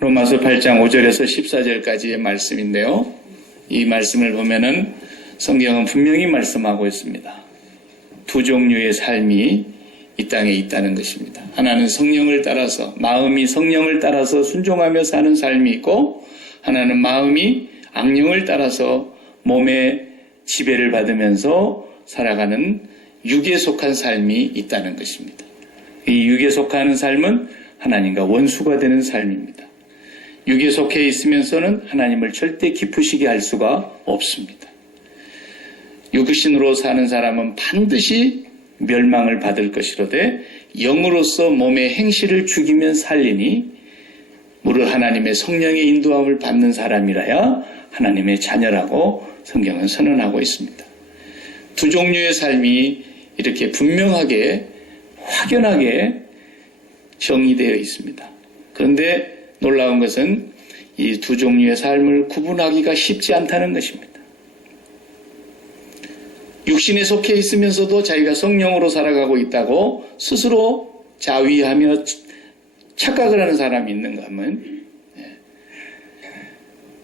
로마서 8장 5절에서 14절까지의 말씀인데요. 이 말씀을 보면은 성경은 분명히 말씀하고 있습니다. 두 종류의 삶이 이 땅에 있다는 것입니다. 하나는 성령을 따라서, 마음이 성령을 따라서 순종하며 사는 삶이 있고, 하나는 마음이 악령을 따라서 몸의 지배를 받으면서 살아가는 육에 속한 삶이 있다는 것입니다. 이 육에 속하는 삶은 하나님과 원수가 되는 삶입니다. 육에 속해 있으면서는 하나님을 절대 기쁘시게 할 수가 없습니다. 육신으로 사는 사람은 반드시 멸망을 받을 것이로되 영으로서 몸의 행실을 죽이면 살리니 무릇 하나님의 성령의 인도함을 받는 사람이라야 하나님의 자녀라고 성경은 선언하고 있습니다. 두 종류의 삶이 이렇게 분명하게 확연하게 정의되어 있습니다. 그런데 놀라운 것은 이 두 종류의 삶을 구분하기가 쉽지 않다는 것입니다. 육신에 속해 있으면서도 자기가 성령으로 살아가고 있다고 스스로 자위하며 착각을 하는 사람이 있는가 하면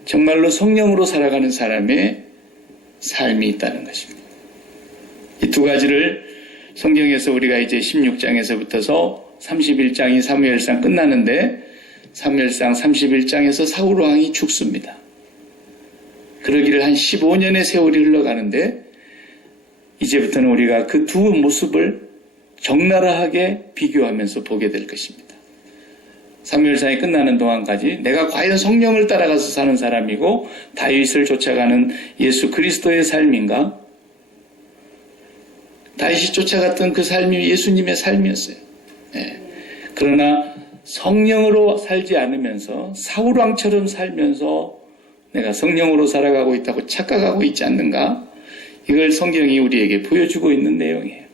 정말로 성령으로 살아가는 사람의 삶이 있다는 것입니다. 이 두 가지를 성경에서 우리가 이제 16장에서부터서 31장이 사무엘상 끝나는데 사무엘상 31장에서 사울 왕이 죽습니다. 그러기를 한 15년의 세월이 흘러가는데 이제부터는 우리가 그 두 모습을 적나라하게 비교하면서 보게 될 것입니다. 사무엘상이 끝나는 동안까지 내가 과연 성령을 따라가서 사는 사람이고 다윗을 쫓아가는 예수 그리스도의 삶인가? 다윗이 쫓아갔던 그 삶이 예수님의 삶이었어요. 네. 그러나 성령으로 살지 않으면서 사울왕처럼 살면서 내가 성령으로 살아가고 있다고 착각하고 있지 않는가? 이걸 성경이 우리에게 보여주고 있는 내용이에요.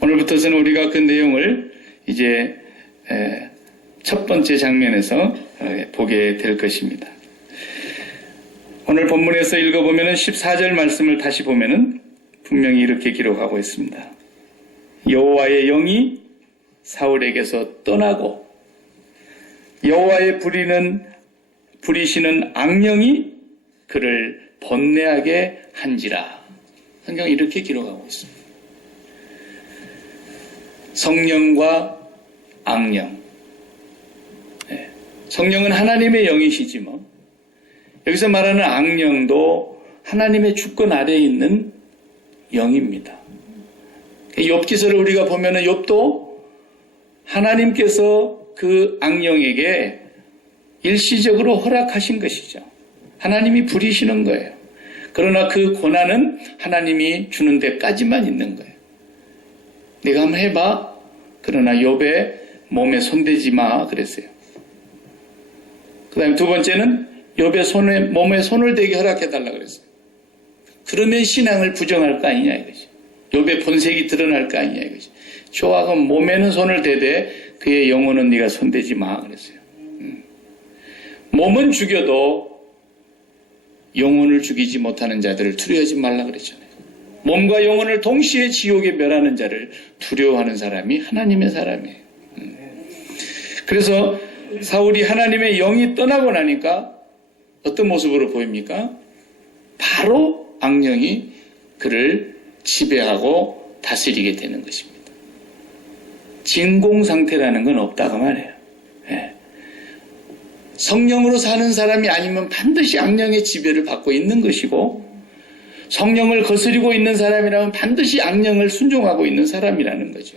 오늘부터는 우리가 그 내용을 이제 첫 번째 장면에서 보게 될 것입니다. 오늘 본문에서 읽어보면 14절 말씀을 다시 보면 분명히 이렇게 기록하고 있습니다. 여호와의 영이 사울에게서 떠나고 여호와의 부리시는 악령이 그를 번뇌하게 한지라. 성경이 이렇게 기록하고 있습니다. 성령과 악령. 네. 성령은 하나님의 영이시지 뭐. 여기서 말하는 악령도 하나님의 주권 아래에 있는 영입니다. 욥기서를 우리가 보면은 욥도 하나님께서 그 악령에게 일시적으로 허락하신 것이죠. 하나님이 부리시는 거예요. 그러나 그 고난은 하나님이 주는 데까지만 있는 거예요. 네가 한번 해봐. 그러나 욥의 몸에 손대지 마 그랬어요. 그 다음에 두 번째는 욥의 몸에 손을 대게 허락해달라 그랬어요. 그러면 신앙을 부정할 거 아니냐 이거지. 욥의 본색이 드러날 거 아니냐 이거지. 조악은 몸에는 손을 대되 그의 영혼은 네가 손대지 마 그랬어요. 몸은 죽여도 영혼을 죽이지 못하는 자들을 두려워하지 말라 그랬잖아요. 몸과 영혼을 동시에 지옥에 멸하는 자를 두려워하는 사람이 하나님의 사람이에요. 그래서 사울이 하나님의 영이 떠나고 나니까 어떤 모습으로 보입니까? 바로 악령이 그를 지배하고 다스리게 되는 것입니다. 진공 상태라는 건 없다고 말해요. 네. 성령으로 사는 사람이 아니면 반드시 악령의 지배를 받고 있는 것이고 성령을 거스리고 있는 사람이라면 반드시 악령을 순종하고 있는 사람이라는 거죠.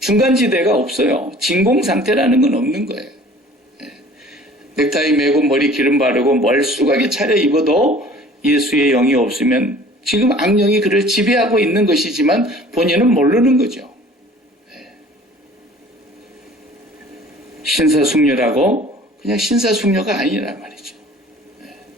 중간지대가 없어요. 진공 상태라는 건 없는 거예요. 네. 넥타이 매고 머리 기름 바르고 멀쑥하게 차려입어도 예수의 영이 없으면 지금 악령이 그를 지배하고 있는 것이지만 본인은 모르는 거죠. 네. 신사숙녀라고 그냥 신사숙녀가 아니란 말이죠.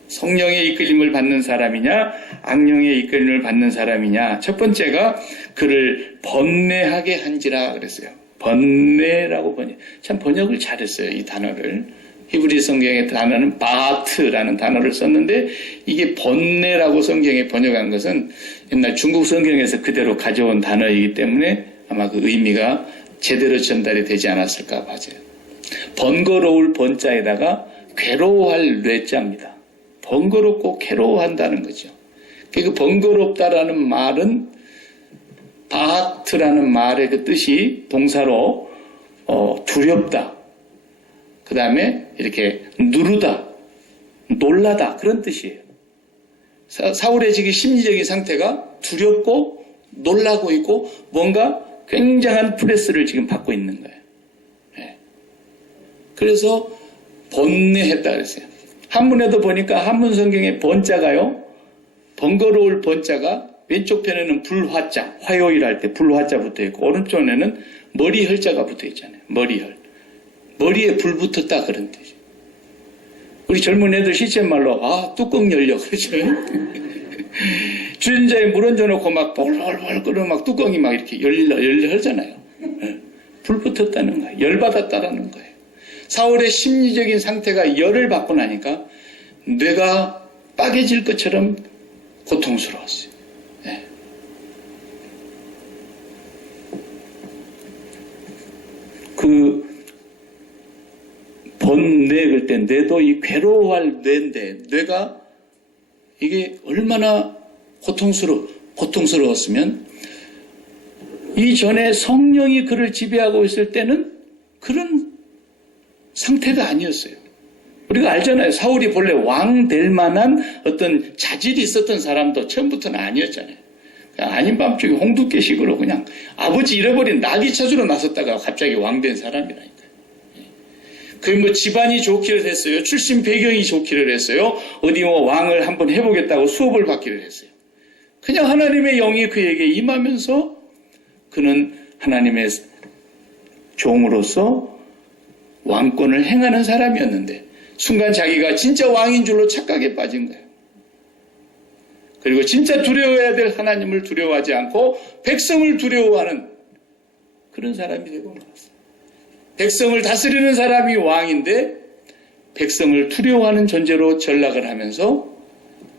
성령의 이끌림을 받는 사람이냐 악령의 이끌림을 받는 사람이냐. 첫 번째가 그를 번뇌하게 한지라 그랬어요. 번뇌라고 참 번역을 잘했어요. 이 단어를. 히브리 성경의 단어는 바트라는 단어를 썼는데 이게 번뇌라고 성경에 번역한 것은 옛날 중국 성경에서 그대로 가져온 단어이기 때문에 아마 그 의미가 제대로 전달이 되지 않았을까 봐요. 번거로울 번자에다가 괴로워할 뇌자입니다. 번거롭고 괴로워한다는 거죠. 그 번거롭다라는 말은 바하트라는 말의 그 뜻이 동사로 두렵다. 그 다음에 이렇게 누르다, 놀라다 그런 뜻이에요. 사울의 지금 심리적인 상태가 두렵고 놀라고 있고 뭔가 굉장한 프레스를 지금 받고 있는 거예요. 네. 그래서 번뇌했다 그랬어요. 한문에도 보니까 한문 성경의 번자가요. 번거로울 번자가 왼쪽 편에는 불화자, 화요일 할 때 불화자 붙어 있고 오른쪽에는 머리혈자가 붙어 있잖아요. 머리혈. 머리에 불 붙었다 그런 뜻이에요. 우리 젊은 애들 시쳇말로 뚜껑 열려 그러죠. 주전자에 물 얹어놓고 막 볼볼볼 끓으면 막 뚜껑이 막 이렇게 열려 하잖아요. 불 붙었다는 거예요. 열받았다라는 거예요. 사울의 심리적인 상태가 열을 받고 나니까 뇌가 빠개질 것처럼 고통스러웠어요. 네. 번뇌 그럴 때 뇌도 이 괴로워할 뇌인데 뇌가 이게 얼마나 고통스러웠으면 이전에 성령이 그를 지배하고 있을 때는 그런 상태가 아니었어요. 우리가 알잖아요. 사울이 본래 왕 될 만한 어떤 자질이 있었던 사람도 처음부터는 아니었잖아요. 아닌 밤중에 홍두깨식으로 그냥 아버지 잃어버린 나귀 찾으러 나섰다가 갑자기 왕 된 사람이라니까요. 뭐 집안이 좋기를 했어요. 출신 배경이 좋기를 했어요. 어디 왕을 한번 해보겠다고 수업을 받기를 했어요. 그냥 하나님의 영이 그에게 임하면서 그는 하나님의 종으로서 왕권을 행하는 사람이었는데 순간 자기가 진짜 왕인 줄로 착각에 빠진 거예요. 그리고 진짜 두려워해야 될 하나님을 두려워하지 않고 백성을 두려워하는 그런 사람이 되고 말았어요. 백성을 다스리는 사람이 왕인데 백성을 두려워하는 존재로 전락을 하면서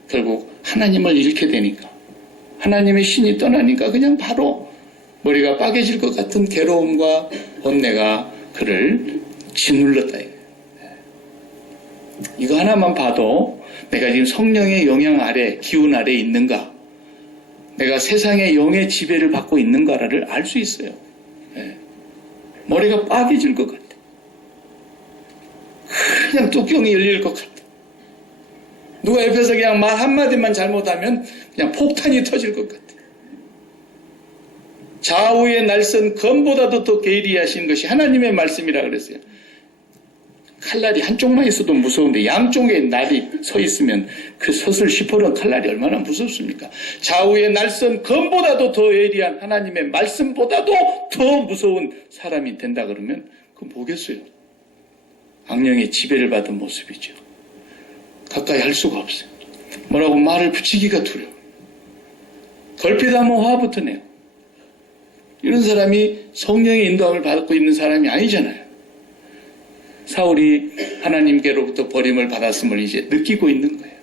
결국 하나님을 잃게 되니까 하나님의 신이 떠나니까 그냥 바로 머리가 빠개질 것 같은 괴로움과 번뇌가 그를 짓눌렀다. 이거 하나만 봐도 내가 지금 성령의 영향 아래, 기운 아래 있는가, 내가 세상의 영의 지배를 받고 있는가를 알 수 있어요. 머리가 빠개질 것 같아. 그냥 뚜껑이 열릴 것 같아. 누가 옆에서 그냥 말 한마디만 잘못하면 그냥 폭탄이 터질 것 같아. 좌우의 날선 검보다도 더 괴리하신 것이 하나님의 말씀이라 그랬어요. 칼날이 한쪽만 있어도 무서운데 양쪽에 날이 서 있으면 그 섯을 씹어놓은 칼날이 얼마나 무섭습니까? 좌우의 날선 검보다도 더 예리한 하나님의 말씀보다도 더 무서운 사람이 된다 그러면 그건 뭐겠어요? 악령의 지배를 받은 모습이죠. 가까이 할 수가 없어요. 뭐라고 말을 붙이기가 두려워. 걸핏하면 화부터 내요. 이런 사람이 성령의 인도함을 받고 있는 사람이 아니잖아요. 사울이 하나님께로부터 버림을 받았음을 이제 느끼고 있는 거예요.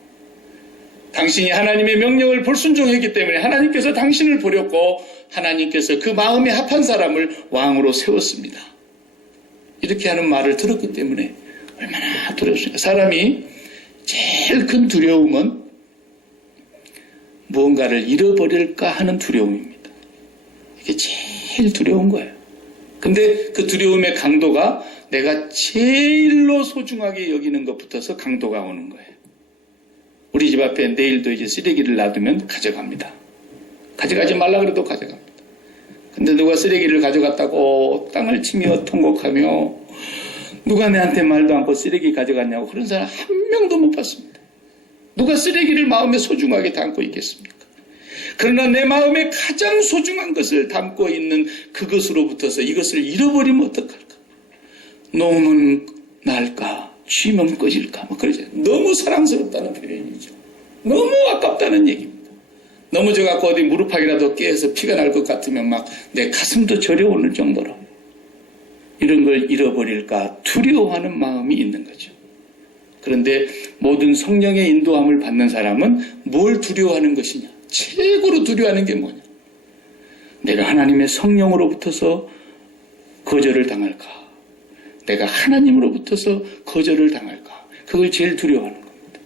당신이 하나님의 명령을 불순종했기 때문에 하나님께서 당신을 버렸고 하나님께서 그 마음에 합한 사람을 왕으로 세웠습니다. 이렇게 하는 말을 들었기 때문에 얼마나 두렵습니까? 사람이 제일 큰 두려움은 무언가를 잃어버릴까 하는 두려움입니다. 이게 제일 두려운 거예요. 근데 그 두려움의 강도가 내가 제일로 소중하게 여기는 것부터서 강도가 오는 거예요. 우리 집 앞에 내일도 이제 쓰레기를 놔두면 가져갑니다. 가져가지 말라 그래도 가져갑니다. 근데 누가 쓰레기를 가져갔다고 땅을 치며 통곡하며 누가 내한테 말도 않고 쓰레기 가져갔냐고 그런 사람 한 명도 못 봤습니다. 누가 쓰레기를 마음에 소중하게 담고 있겠습니까? 그러나 내 마음에 가장 소중한 것을 담고 있는 그것으로부터서 이것을 잃어버리면 어떡할까? 놓으면 날까? 쥐면 꺼질까? 그러죠. 너무 사랑스럽다는 표현이죠. 너무 아깝다는 얘기입니다. 넘어져갖고 어디 무릎팍이라도 깨서 피가 날 것 같으면 막 내 가슴도 저려오는 정도로 이런 걸 잃어버릴까 두려워하는 마음이 있는 거죠. 그런데 모든 성령의 인도함을 받는 사람은 뭘 두려워하는 것이냐? 최고로 두려워하는 게 뭐냐? 내가 하나님의 성령으로부터서 거절을 당할까? 내가 하나님으로부터서 거절을 당할까? 그걸 제일 두려워하는 겁니다.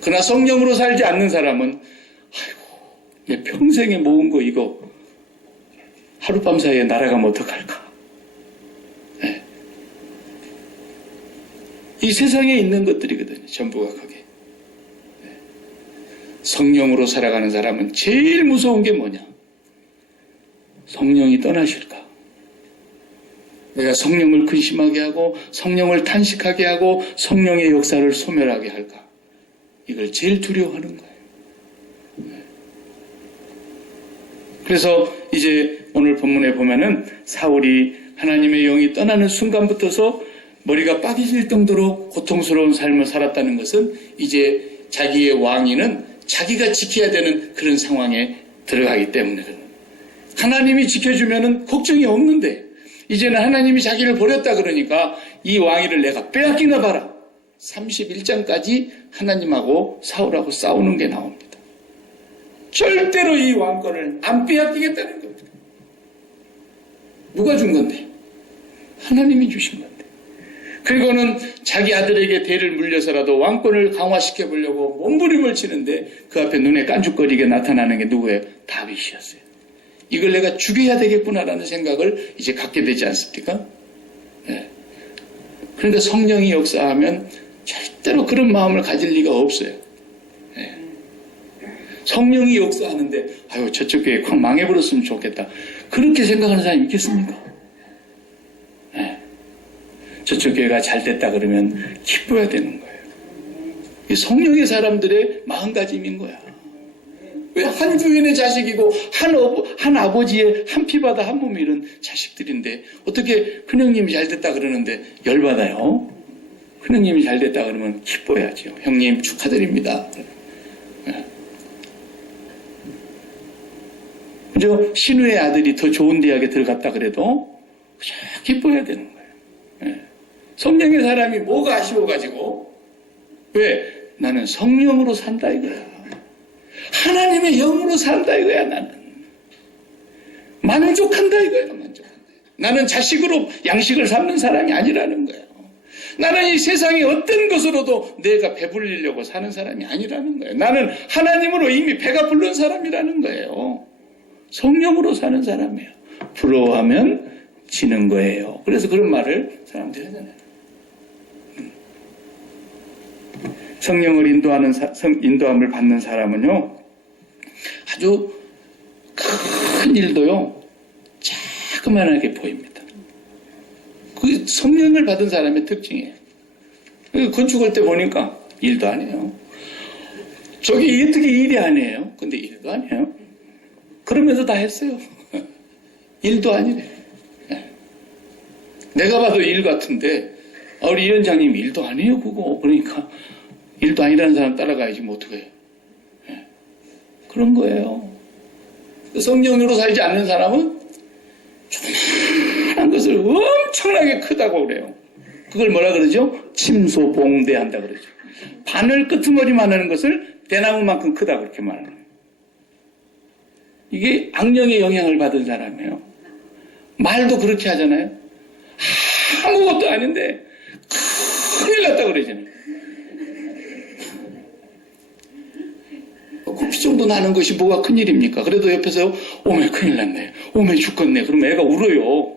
그러나 성령으로 살지 않는 사람은 아이고 내 평생에 모은 거 이거 하룻밤 사이에 날아가면 어떡할까? 네. 이 세상에 있는 것들이거든요. 전부가 그게. 네. 성령으로 살아가는 사람은 제일 무서운 게 뭐냐? 성령이 떠나실까? 내가 성령을 근심하게 하고 성령을 탄식하게 하고 성령의 역사를 소멸하게 할까? 이걸 제일 두려워하는 거예요. 그래서 이제 오늘 본문에 보면은 사울이 하나님의 영이 떠나는 순간부터서 머리가 빠개질 정도로 고통스러운 삶을 살았다는 것은 이제 자기의 왕위는 자기가 지켜야 되는 그런 상황에 들어가기 때문이거든요. 하나님이 지켜주면은 걱정이 없는데 이제는 하나님이 자기를 버렸다 그러니까 이 왕위를 내가 빼앗기나 봐라. 31장까지 하나님하고 사울하고 싸우는 게 나옵니다. 절대로 이 왕권을 안 빼앗기겠다는 겁니다. 누가 준 건데? 하나님이 주신 건데. 그리고는 자기 아들에게 대를 물려서라도 왕권을 강화시켜 보려고 몸부림을 치는데 그 앞에 눈에 깐죽거리게 나타나는 게 누구예요? 다윗이었어요. 이걸 내가 죽여야 되겠구나라는 생각을 이제 갖게 되지 않습니까? 네. 그러니까 성령이 역사하면 절대로 그런 마음을 가질 리가 없어요. 네. 성령이 역사하는데 아유 저쪽 교회 확 망해버렸으면 좋겠다. 그렇게 생각하는 사람이 있겠습니까? 네. 저쪽 교회가 잘 됐다 그러면 기뻐야 되는 거예요. 이 성령의 사람들의 마음가짐인 거야. 왜 한 주인의 자식이고 한 아버지의 한 피바다 한 몸이 이런 자식들인데 어떻게 큰형님이 잘 됐다 그러는데 열받아요? 큰형님이 잘 됐다 그러면 기뻐야죠. 형님 축하드립니다. 그죠? 신우의 아들이 더 좋은 대학에 들어갔다 그래도 기뻐야 되는 거예요. 성령의 사람이 뭐가 아쉬워가지고 왜? 나는 성령으로 산다 이거야. 하나님의 영으로 산다 이거야. 나는 만족한다 이거야. 만족한다. 나는 자식으로 양식을 삼는 사람이 아니라는 거예요. 나는 이 세상의 어떤 것으로도 내가 배불리려고 사는 사람이 아니라는 거예요. 나는 하나님으로 이미 배가 부른 사람이라는 거예요. 성령으로 사는 사람이에요. 부러워하면 지는 거예요. 그래서 그런 말을 사람들이 하잖아요. 성령을 인도함을 받는 사람은요, 아주 큰 일도요, 자그만하게 보입니다. 그게 성령을 받은 사람의 특징이에요. 건축할 때 보니까 일도 아니에요. 저기 어떻게 일이 아니에요? 근데 일도 아니에요. 그러면서 다 했어요. 일도 아니래. 내가 봐도 일 같은데, 우리 위원장님 일도 아니에요, 그거. 그러니까, 일도 아니라는 사람 따라가야지, 뭐 어떡해. 그런 거예요. 성령으로 살지 않는 사람은 조그마한 것을 엄청나게 크다고 그래요. 그걸 뭐라 그러죠? 침소봉대한다 그러죠. 바늘 끄트머리만 하는 것을 대나무만큼 크다 그렇게 말하는 거예요. 이게 악령의 영향을 받은 사람이에요. 말도 그렇게 하잖아요. 아무것도 아닌데 큰일 났다 그러잖아요. 코피 정도 나는 것이 뭐가 큰일입니까? 그래도 옆에서 오메 큰일 났네. 오메 죽겠네. 그러면 애가 울어요.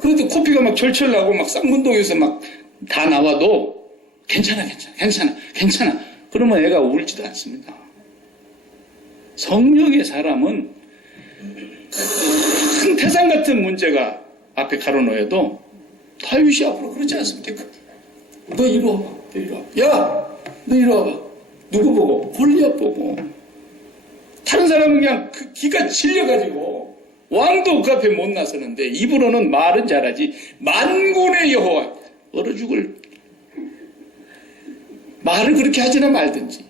그래도 코피가 막 절철 나고 막 쌍문동에서 막 다 나와도 괜찮아. 그러면 애가 울지도 않습니다. 성령의 사람은 큰 태산 같은 문제가 앞에 가로놓여도 다윗이 앞으로 그러지 않습니까? 너 이리 와봐. 야! 너 이리 와봐. 누구 보고? 골리앗 보고. 다른 사람은 그냥 그 기가 질려가지고 왕도 그 앞에 못 나서는데 입으로는 말은 잘하지 만군의 여호와 얼어 죽을 말을 그렇게 하지나 말든지.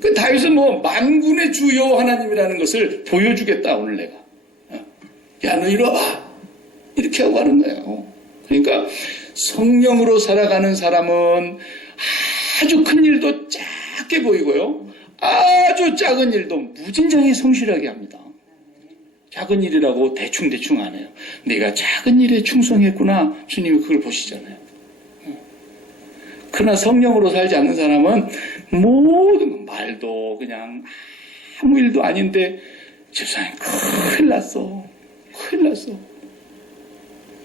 그 다윗은 뭐 만군의 주 여호와 하나님이라는 것을 보여주겠다 오늘 내가. 야 너 이리 와봐. 이렇게 하고 하는 거예요. 그러니까 성령으로 살아가는 사람은 아주 큰 일도 작게 보이고요. 아주 작은 일도 무진장히 성실하게 합니다. 작은 일이라고 대충 안 해요. 내가 작은 일에 충성했구나. 주님이 그걸 보시잖아요. 그러나 성령으로 살지 않는 사람은 모든 말도 그냥 아무 일도 아닌데 집사님 큰일 났어.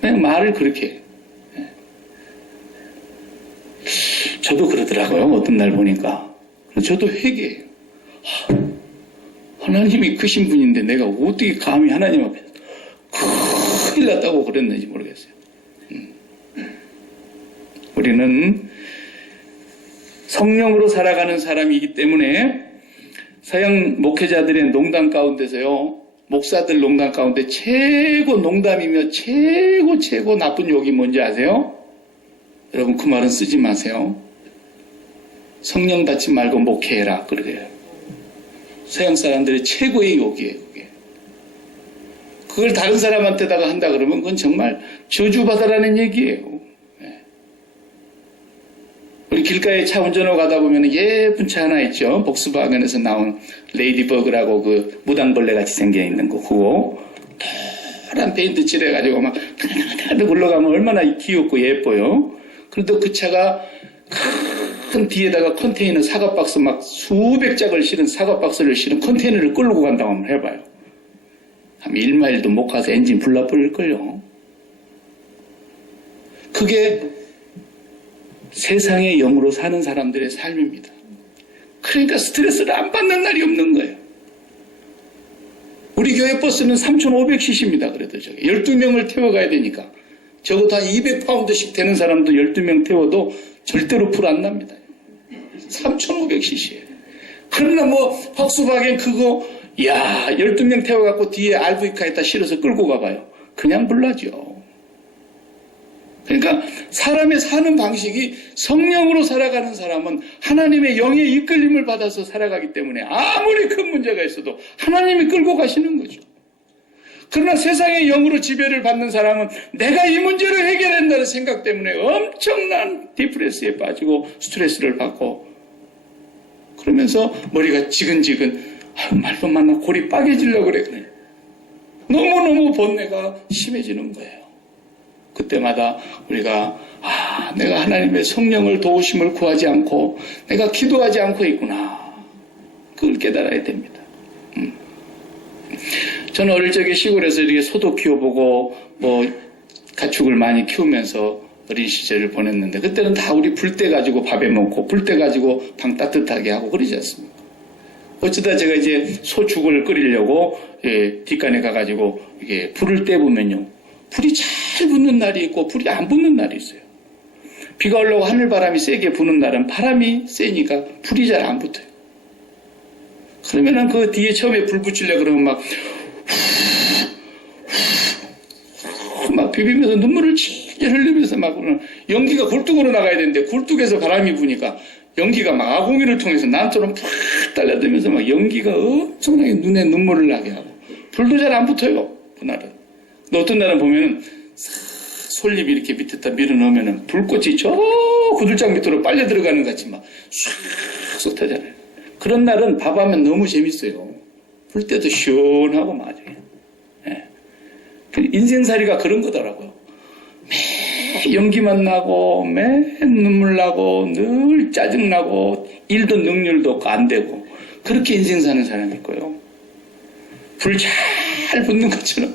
그냥 말을 그렇게 해요. 저도 그러더라고요. 어떤 날 보니까. 저도 회개해요. 하나님이 크신 분인데 내가 어떻게 감히 하나님 앞에 큰일 났다고 그랬는지 모르겠어요. 우리는 성령으로 살아가는 사람이기 때문에 서양 목회자들의 농담 가운데서요, 목사들 농담 가운데 최고 농담이며 최고 나쁜 욕이 뭔지 아세요? 여러분 그 말은 쓰지 마세요. 성령 받지 말고 목회해라 그래요. 서양 사람들의 최고의 욕이에요. 그게. 그걸 다른 사람한테다가 한다 그러면 그건 정말 저주받아라는 얘기예요. 우리 길가에 차 운전하고 가다 보면 예쁜 차 하나 있죠. 복스바겐에서 나온 레이디버그라고 그 무당벌레 같이 생겨 있는 거. 그거 파란 페인트 칠해가지고 막 가득 굴러가면 얼마나 귀엽고 예뻐요. 그런데 그 차가 큰 뒤에다가 컨테이너 사과박스 막 수백 짝을 실은 사과박스를 실은 컨테이너를 끌고 간다고 한번 해봐요. 한 1마일도 못 가서 엔진 불나버릴걸요. 그게 세상의 영으로 사는 사람들의 삶입니다. 그러니까 스트레스를 안 받는 날이 없는 거예요. 우리 교회 버스는 3,500cc입니다. 그래도 저기 12명을 태워가야 되니까 적어도 한 200파운드씩 되는 사람도 12명 태워도 절대로 불 안 납니다. 3,500cc예요. 그러나 뭐 박수박엔 그거 12명 태워갖고 뒤에 RV카에다 실어서 끌고 가봐요. 그냥 불나죠. 그러니까 사람의 사는 방식이 성령으로 살아가는 사람은 하나님의 영의 이끌림을 받아서 살아가기 때문에 아무리 큰 문제가 있어도 하나님이 끌고 가시는 거죠. 그러나 세상의 영으로 지배를 받는 사람은 내가 이 문제를 해결한다는 생각 때문에 엄청난 디프레스에 빠지고 스트레스를 받고 그러면서 머리가 지근지근 말도 만나 골이 빠개지려고 그래. 너무너무 번뇌가 심해지는 거예요. 그때마다 우리가 내가 하나님의 성령을 도우심을 구하지 않고 내가 기도하지 않고 있구나. 그걸 깨달아야 됩니다. 저는 어릴 적에 시골에서 이렇게 소도 키워보고 뭐 가축을 많이 키우면서 어린 시절을 보냈는데 그때는 다 우리 불때 가지고 밥에 먹고 불때 가지고 방 따뜻하게 하고 그러지 않습니까? 어쩌다 제가 이제 소죽을 끓이려고 뒷간에 가가지고 이게 불을 떼보면요. 불이 잘 붙는 날이 있고 불이 안 붙는 날이 있어요. 비가 올라오고 하늘바람이 세게 부는 날은 바람이 세니까 불이 잘 안 붙어요. 그러면은 그 뒤에 처음에 불 붙이려고 그러면 막 비비면서 눈물을 칠질 흘리면서 막 연기가 굴뚝으로 나가야 되는데 굴뚝에서 바람이 부니까 연기가 막 아궁이를 통해서 난처럼 팍 달려들면서 막 연기가 엄청나게 눈에 눈물을 나게 하고 불도 잘 안 붙어요. 그날은. 어떤 날은 보면은 솔잎이 이렇게 밑에다 밀어 넣으면은 불꽃이 저 구들장 밑으로 빨려 들어가는 것 같이 막 쑥 터져요. 그런 날은 밥하면 너무 재밌어요. 불 때도 시원하고 맞아요. 예. 인생살이가 그런 거더라고요. 매 연기만 나고 매 눈물 나고 늘 짜증 나고 일도 능률도 없고 안 되고 그렇게 인생 사는 사람이 있고요. 불 잘 붙는 것처럼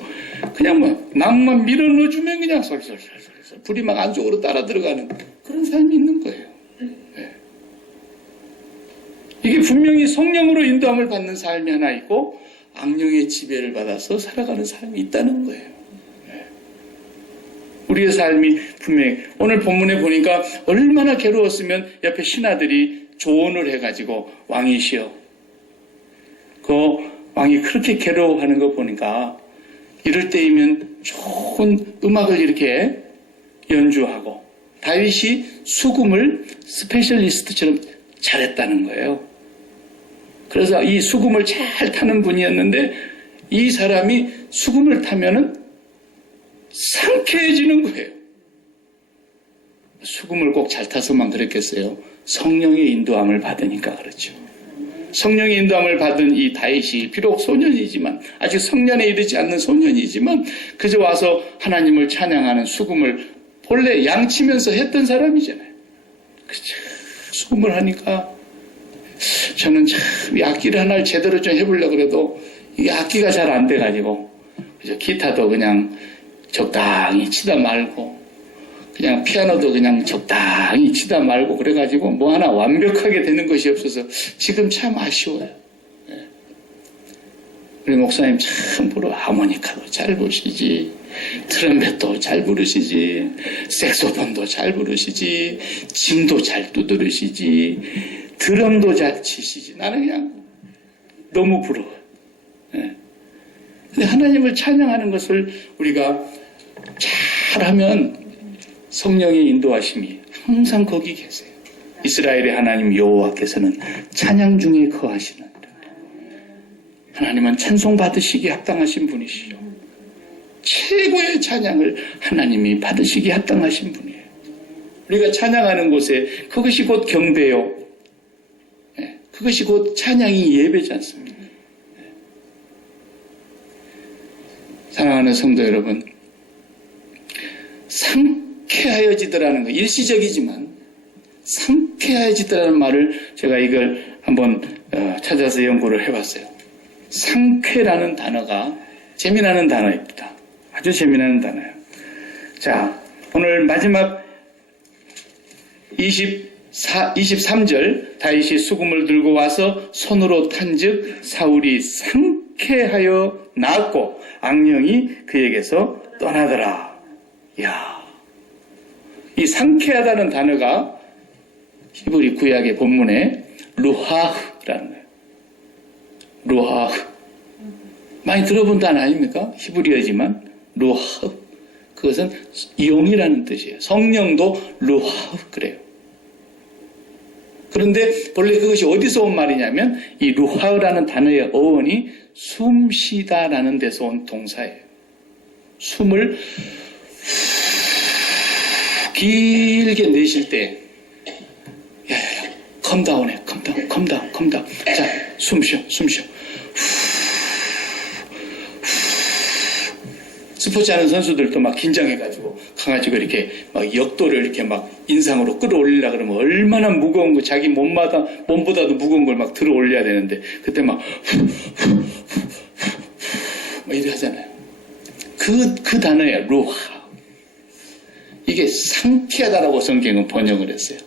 그냥 뭐 낭만 밀어 넣어주면 그냥 솔솔솔솔 불이 막 안쪽으로 따라 들어가는 그런 삶이 있는 거예요. 네. 이게 분명히 성령으로 인도함을 받는 삶이 하나 있고 악령의 지배를 받아서 살아가는 삶이 있다는 거예요. 네. 우리의 삶이 분명히 오늘 본문에 보니까 얼마나 괴로웠으면 옆에 신하들이 조언을 해가지고 왕이시여 그 왕이 그렇게 괴로워하는 거 보니까 이럴 때이면 좋은 음악을 이렇게 연주하고 다윗이 수금을 스페셜리스트처럼 잘했다는 거예요. 그래서 이 수금을 잘 타는 분이었는데 이 사람이 수금을 타면은 상쾌해지는 거예요. 수금을 꼭 잘 타서만 그랬겠어요. 성령의 인도함을 받으니까 그렇죠. 성령의 인도함을 받은 이 다윗이 비록 소년이지만, 아직 성년에 이르지 않는 소년이지만 그저 와서 하나님을 찬양하는 수금을 본래 양치면서 했던 사람이잖아요. 그쵸? 수금을 하니까 저는 참 이 악기를 하나를 제대로 좀 해보려고 그래도 이게 악기가 잘 안 돼가지고, 그죠? 기타도 그냥 적당히 치다 말고, 그냥 피아노도 그냥 적당히 치다 말고, 그래가지고 뭐 하나 완벽하게 되는 것이 없어서 지금 참 아쉬워요. 네. 우리 목사님 참 부러워. 하모니카도 잘 부르시지, 트럼펫도 잘 부르시지, 색소폰도 잘 부르시지, 짐도 잘 두드리시지, 드럼도 잘 치시지. 나는 그냥 너무 부러워요. 네. 근데 하나님을 찬양하는 것을 우리가 잘하면 성령의 인도하심이 항상 거기 계세요. 이스라엘의 하나님 여호와께서는 찬양 중에 거하시는, 하나님은 찬송 받으시기에 합당하신 분이시죠. 최고의 찬양을 하나님이 받으시기에 합당하신 분이에요. 우리가 찬양하는 곳에 그것이 곧 경배요, 그것이 곧 찬양이 예배지 않습니까? 사랑하는 성도 여러분, 상쾌하여지더라는 거, 일시적이지만 상쾌하여지더라는 말을 제가 이걸 한번 찾아서 연구를 해봤어요. 상쾌라는 단어가 재미나는 단어입니다. 아주 재미나는 단어예요. 자, 오늘 마지막 23절, 다윗이 수금을 들고 와서 손으로 탄즉 사울이 상쾌하여 나았고 악령이 그에게서 떠나더라. 이야, 이 상쾌하다는 단어가 히브리 구약의 본문에 루하흐라는 거예요. 루하흐. 많이 들어본 단어 아닙니까? 히브리어지만 루하흐. 그것은 영이라는 뜻이에요. 성령도 루하흐 그래요. 그런데 본래 그것이 어디서 온 말이냐면 이 루하흐라는 단어의 어원이 숨쉬다라는 데서 온 동사예요. 숨을 길게 내쉴 때, 야야야, 컴다운해, 컴다운. 자, 숨 쉬어. 스포츠 하는 선수들도 막 긴장해가지고 강아지가 이렇게 막 역도를 이렇게 막 인상으로 끌어올리려고 그러면 얼마나 무거운 거, 자기 몸보다도 무거운 걸 막 들어 올려야 되는데 그때 막 이래 하잖아요. 그 단어예요. 루하. 이게 상쾌하다라고 성경은 번역을 했어요.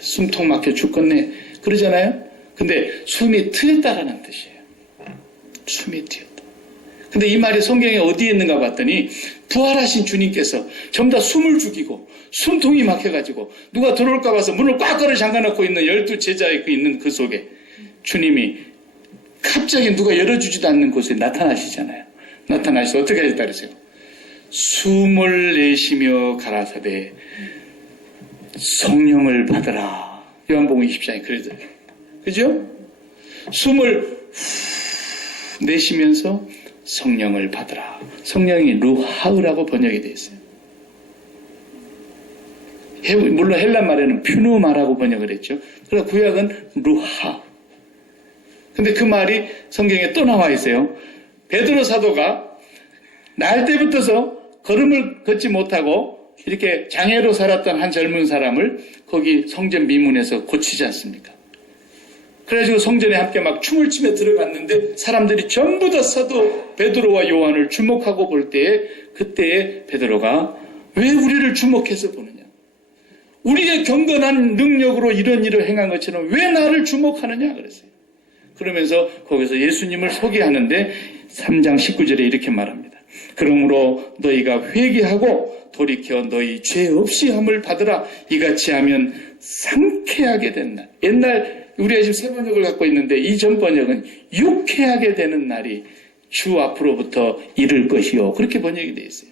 숨통 막혀 죽겠네 그러잖아요. 근데 숨이 트였다라는 뜻이에요. 숨이 트였다. 근데 이 말이 성경에 어디에 있는가 봤더니 부활하신 주님께서 전부 다 숨을 죽이고 숨통이 막혀가지고 누가 들어올까 봐서 문을 꽉 걸어 잠가놓고 있는 12제자의 있는 그 속에 주님이 갑자기 누가 열어주지도 않는 곳에 나타나시잖아요. 나타나셔서 어떻게 하셨다 그랬어요? 숨을 내쉬며 가라사대 성령을 받으라. 요한복음 20장에 그러잖아요. 그죠? 숨을 내쉬면서 성령을 받으라. 성령이 루하흐라고 번역이 되어 있어요. 물론 헬라 말에는 퓨누마라고 번역을 했죠. 그러나 구약은 루하. 근데 그 말이 성경에 또 나와 있어요. 베드로 사도가 날 때부터서 걸음을 걷지 못하고 이렇게 장애로 살았던 한 젊은 사람을 거기 성전 미문에서 고치지 않습니까? 그래가지고 성전에 함께 막 춤을 추며 들어갔는데 사람들이 전부 다 사도 베드로와 요한을 주목하고 볼 때에 그때에 베드로가 왜 우리를 주목해서 보느냐? 우리의 경건한 능력으로 이런 일을 행한 것처럼 왜 나를 주목하느냐 그랬어요. 그러면서 거기서 예수님을 소개하는데 3장 19절에 이렇게 말합니다. 그러므로 너희가 회개하고 돌이켜 너희 죄 없이 함을 받으라. 이같이 하면 상쾌하게 된다. 옛날 우리가 지금 새 번역을 갖고 있는데 이전 번역은 유쾌하게 되는 날이 주 앞으로부터 이를 것이요. 그렇게 번역이 되어 있어요.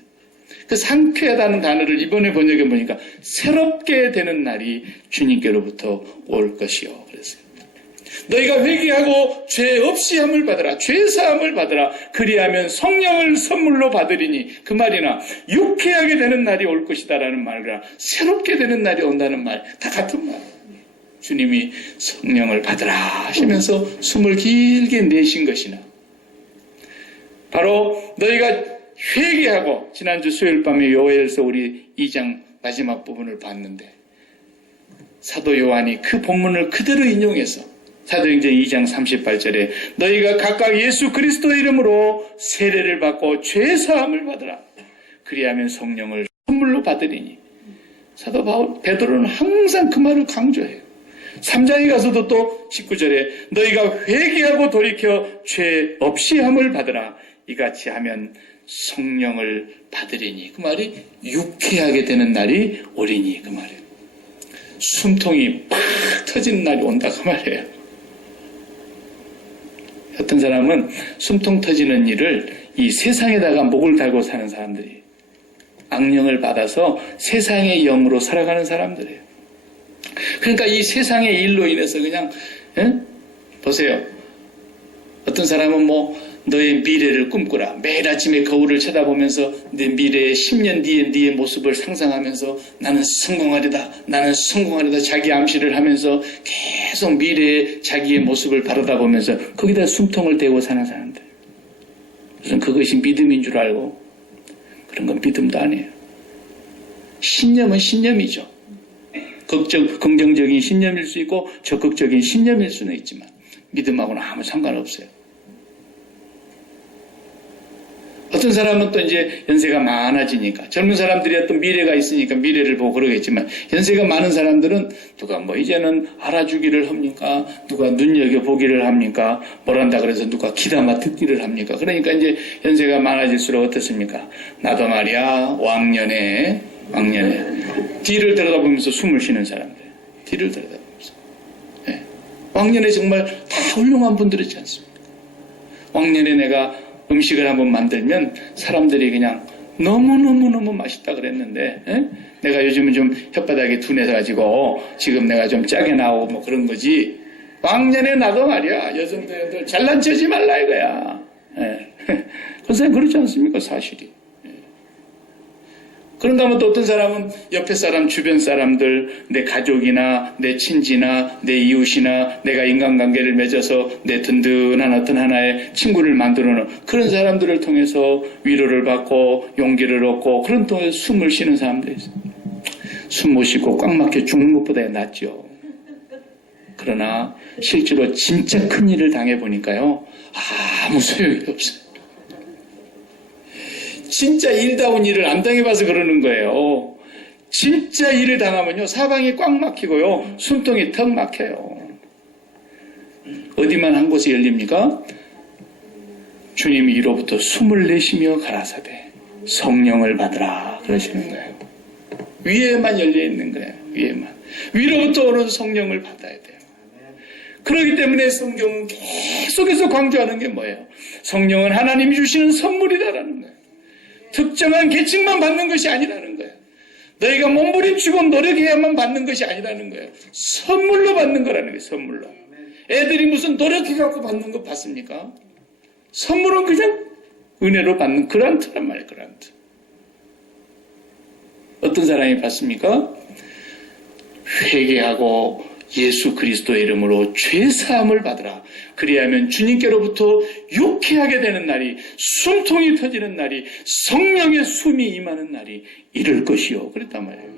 그 상쾌하다는 단어를 이번에 번역해 보니까 새롭게 되는 날이 주님께로부터 올 것이요. 그랬어요. 너희가 회개하고 죄 없이 함을 받으라. 죄 사함을 받으라. 그리하면 성령을 선물로 받으리니 그 말이나 유쾌하게 되는 날이 올 것이다라는 말과 새롭게 되는 날이 온다는 말 다 같은 말. 주님이 성령을 받으라 하시면서 숨을 길게 내신 것이나 바로 너희가 회개하고 지난주 수요일 밤에 요엘서 우리 2장 마지막 부분을 봤는데 사도 요한이 그 본문을 그대로 인용해서 사도행전 2장 38절에 너희가 각각 예수 그리스도의 이름으로 세례를 받고 죄사함을 받으라. 그리하면 성령을 선물로 받으리니. 사도 베드로는 항상 그 말을 강조해요. 3장에 가서도 또 19절에 너희가 회개하고 돌이켜 죄 없이 함을 받으라. 이같이 하면 성령을 받으리니. 그 말이 유쾌하게 되는 날이 오리니 그 말이에요. 숨통이 팍 터지는 날이 온다 그 말이에요. 어떤 사람은 숨통 터지는 일을 이 세상에다가 목을 달고 사는 사람들이 악령을 받아서 세상의 영으로 살아가는 사람들이에요. 그러니까 이 세상의 일로 인해서 그냥 보세요. 어떤 사람은 너의 미래를 꿈꾸라. 매일 아침에 거울을 쳐다보면서 내 미래의 10년 뒤에 네의 모습을 상상하면서 나는 성공하리다 자기 암시를 하면서 계속 미래의 자기의 모습을 바라다 보면서 거기다 숨통을 대고 사는 사람들. 무슨 그것이 믿음인 줄 알고 그런 건 믿음도 아니에요. 신념은 신념이죠. 긍정적인 신념일 수 있고 적극적인 신념일 수는 있지만 믿음하고는 아무 상관없어요. 어떤 사람은 또 이제 연세가 많아지니까 젊은 사람들이 어떤 미래가 있으니까 미래를 보고 그러겠지만 연세가 많은 사람들은 누가 이제는 알아주기를 합니까? 누가 눈여겨보기를 합니까? 뭐란다 그래서 누가 귀담아 듣기를 합니까? 그러니까 이제 연세가 많아질수록 어떻습니까? 나도 말이야 왕년에 뒤를 들여다보면서 숨을 쉬는 사람들. 뒤를 들여다보면서. 네. 왕년에 정말 다 훌륭한 분들이지 않습니까? 왕년에 내가 음식을 한번 만들면 사람들이 그냥 너무너무 맛있다 그랬는데 내가 요즘은 좀 혓바닥이 둔해가지고 지금 내가 좀 짜게 나오고 그런 거지 왕년에 나도 말이야 여성들 잘난 척하지 말라 이거야. 선생님 그렇지 않습니까 사실이. 그런가 하면 또 어떤 사람은 옆에 사람, 주변 사람들, 내 가족이나 내 친지나 내 이웃이나 내가 인간관계를 맺어서 내 든든한 어떤 하나의 친구를 만들어 놓은 그런 사람들을 통해서 위로를 받고 용기를 얻고 그런 통해서 숨을 쉬는 사람들이 있어요. 숨 못 쉬고 꽉 막혀 죽는 것보다 낫죠. 그러나 실제로 진짜 큰 일을 당해보니까요. 아무 소용이 없어요. 진짜 일다운 일을 안 당해봐서 그러는 거예요. 진짜 일을 당하면요. 사방이 꽉 막히고요. 숨통이 턱 막혀요. 어디만 한 곳이 열립니까? 주님이 이로부터 숨을 내쉬며 가라사대 성령을 받으라 그러시는 거예요. 위에만 열려있는 거예요. 위에만. 위로부터 오는 성령을 받아야 돼요. 그렇기 때문에 성경은 계속해서 강조하는 게 뭐예요? 성령은 하나님이 주시는 선물이다라는 거예요. 특정한 계층만 받는 것이 아니라는 거예요. 너희가 몸부림치고 노력해야만 받는 것이 아니라는 거예요. 선물로 받는 거라는 거예요. 선물로. 애들이 무슨 노력해갖고 받는 거 받습니까? 선물은 그냥 은혜로 받는 그란트란 말이에요. 그란트. 어떤 사람이 받습니까? 회개하고 예수 그리스도의 이름으로 죄사함을 받으라. 그리하면 주님께로부터 유쾌하게 되는 날이 숨통이 터지는 날이 성령의 숨이 임하는 날이 이를 것이요. 그랬단 말이에요.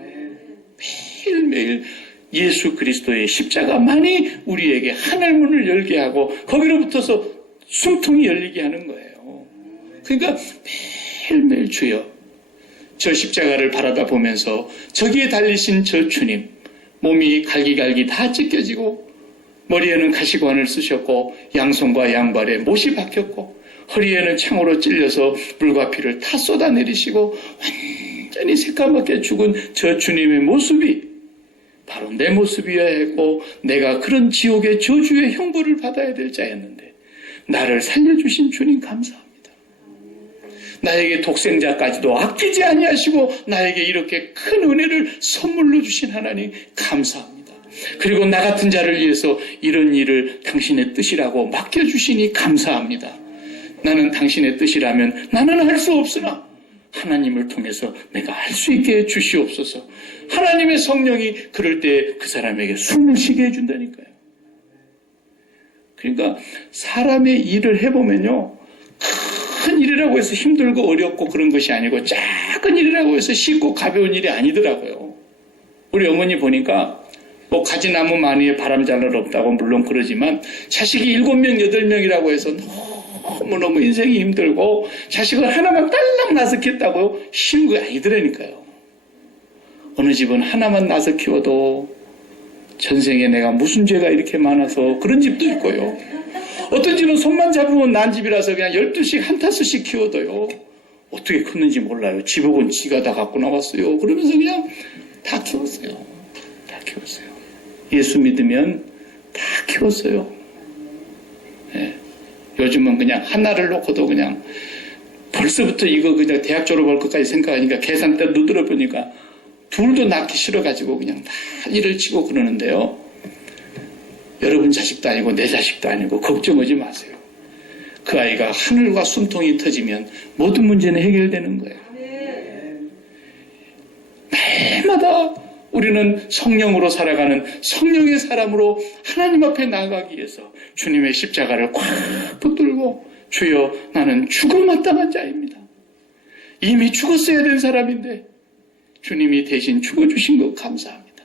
매일매일 예수 그리스도의 십자가만이 우리에게 하늘문을 열게 하고 거기로부터서 숨통이 열리게 하는 거예요. 그러니까 매일매일 주여 저 십자가를 바라다 보면서 저기에 달리신 저 주님 몸이 갈기갈기 다 찢겨지고 머리에는 가시관을 쓰셨고 양손과 양발에 못이 박혔고 허리에는 창으로 찔려서 물과 피를 다 쏟아내리시고 완전히 새까맣게 죽은 저 주님의 모습이 바로 내 모습이어야 했고 내가 그런 지옥의 저주의 형벌을 받아야 될 자였는데 나를 살려주신 주님 감사합니다. 나에게 독생자까지도 아끼지 아니하시고 나에게 이렇게 큰 은혜를 선물로 주신 하나님 감사합니다. 그리고 나 같은 자를 위해서 이런 일을 당신의 뜻이라고 맡겨주시니 감사합니다. 나는 당신의 뜻이라면 나는 할 수 없으나 하나님을 통해서 내가 할 수 있게 해 주시옵소서. 하나님의 성령이 그럴 때 그 사람에게 숨을 쉬게 해준다니까요. 그러니까 사람의 일을 해보면요, 큰 일이라고 해서 힘들고 어렵고 그런 것이 아니고 작은 일이라고 해서 쉽고 가벼운 일이 아니더라고요. 우리 어머니 보니까 뭐 가지나무 많이에 바람 잘 날 없다고 물론 그러지만 자식이 7명, 8명이라고 해서 너무너무 인생이 힘들고 자식을 하나만 딸랑 낳아서 키웠다고요? 쉬운 거 아니더라니까요. 어느 집은 하나만 낳아서 키워도 전생에 내가 무슨 죄가 이렇게 많아서 그런 집도 있고요. 어떤 집은 손만 잡으면 난 집이라서 그냥 12씩 한 타스씩 키워도요. 어떻게 컸는지 몰라요. 집옥은 지가 다 갖고 나왔어요. 그러면서 그냥 다 키웠어요. 다 키웠어요. 예수 믿으면 다 키웠어요. 네. 요즘은 그냥 하나를 놓고도 그냥 벌써부터 이거 그냥 대학 졸업할 것까지 생각하니까 계산대 누들어 보니까 둘도 낳기 싫어가지고 그냥 다 일을 치고 그러는데요. 여러분 자식도 아니고 내 자식도 아니고 걱정하지 마세요. 그 아이가 하늘과 숨통이 터지면 모든 문제는 해결되는 거예요. 날마다 우리는 성령으로 살아가는 성령의 사람으로 하나님 앞에 나아가기 위해서 주님의 십자가를 꽉 붙들고 주여 나는 죽어마땅한 자입니다. 이미 죽었어야 된 사람인데 주님이 대신 죽어주신 것 감사합니다.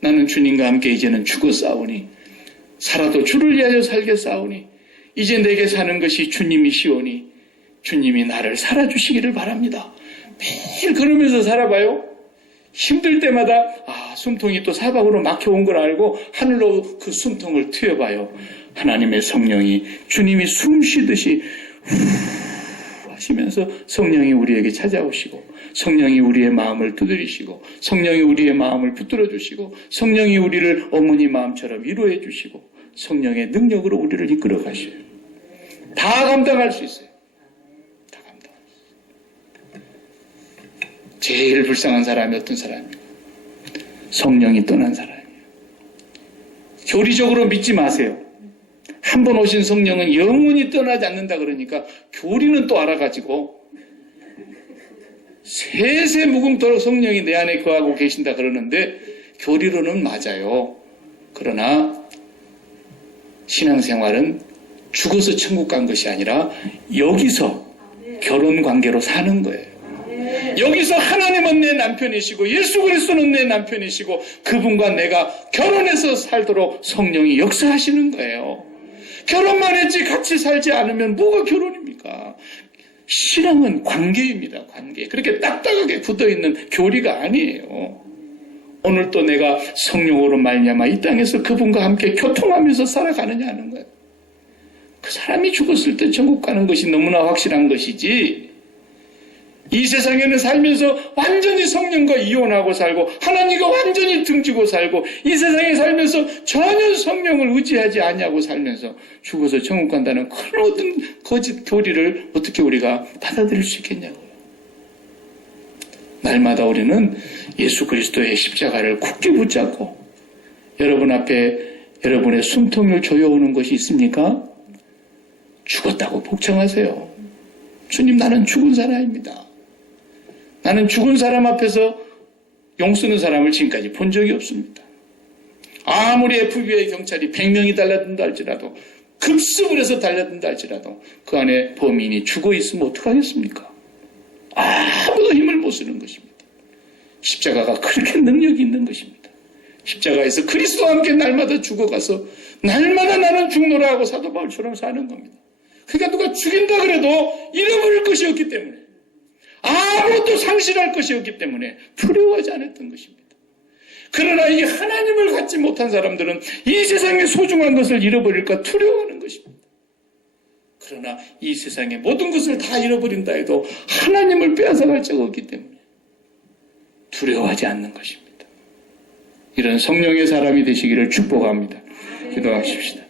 나는 주님과 함께 이제는 죽었사오니 살아도 주를 위하여 살겠사오니 이제 내게 사는 것이 주님이시오니 주님이 나를 살아주시기를 바랍니다. 매일 그러면서 살아봐요. 힘들 때마다 숨통이 또 사방으로 막혀온 걸 알고 하늘로 그 숨통을 트여봐요. 하나님의 성령이 주님이 숨 쉬듯이 후 하시면서 성령이 우리에게 찾아오시고 성령이 우리의 마음을 두드리시고 성령이 우리의 마음을 붙들어 주시고 성령이 우리를 어머니 마음처럼 위로해 주시고 성령의 능력으로 우리를 이끌어 가셔요. 다 감당할 수 있어요. 다 감당할 수 있어요. 제일 불쌍한 사람이 어떤 사람이에요? 성령이 떠난 사람이에요. 교리적으로 믿지 마세요. 한 번 오신 성령은 영원히 떠나지 않는다 그러니까 교리는 또 알아가지고 세세 무궁토록 성령이 내 안에 거하고 계신다 그러는데 교리로는 맞아요. 그러나 신앙생활은 죽어서 천국 간 것이 아니라 여기서 결혼 관계로 사는 거예요. 여기서 하나님은 내 남편이시고 예수 그리스도는 내 남편이시고 그분과 내가 결혼해서 살도록 성령이 역사하시는 거예요. 결혼만 했지 같이 살지 않으면 뭐가 결혼입니까? 신앙은 관계입니다. 관계. 그렇게 딱딱하게 굳어있는 교리가 아니에요. 오늘 또 내가 성령으로 말미암아 이 땅에서 그분과 함께 교통하면서 살아가느냐 하는 거예요. 그 사람이 죽었을 때 천국 가는 것이 너무나 확실한 것이지 이 세상에는 살면서 완전히 성령과 이혼하고 살고 하나님과 완전히 등지고 살고 이 세상에 살면서 전혀 성령을 의지하지 아니하고 살면서 죽어서 천국 간다는 그런 어떤 거짓 교리를 어떻게 우리가 받아들일 수 있겠냐고요. 날마다 우리는 예수 그리스도의 십자가를 굳게 붙잡고 여러분 앞에 여러분의 숨통을 조여오는 것이 있습니까? 죽었다고 복창하세요. 주님 나는 죽은 사람입니다. 나는 죽은 사람 앞에서 용 쓰는 사람을 지금까지 본 적이 없습니다. 아무리 FBI 경찰이 100명이 달려든다 할지라도 급습을 해서 달려든다 할지라도 그 안에 범인이 죽어 있으면 어떡하겠습니까? 아무도 힘을 못 쓰는 것입니다. 십자가가 그렇게 능력이 있는 것입니다. 십자가에서 그리스도와 함께 날마다 죽어가서 날마다 나는 죽노라 하고 사도 바울처럼 사는 겁니다. 그러니까 누가 죽인다 그래도 잃어버릴 것이 없기 때문에 아무것도 상실할 것이 없기 때문에 두려워하지 않았던 것입니다. 그러나 이 하나님을 갖지 못한 사람들은 이 세상의 소중한 것을 잃어버릴까 두려워하는 것입니다. 그러나 이 세상의 모든 것을 다 잃어버린다 해도 하나님을 빼앗아갈 자가 없기 때문에 두려워하지 않는 것입니다. 이런 성령의 사람이 되시기를 축복합니다. 기도하십시다.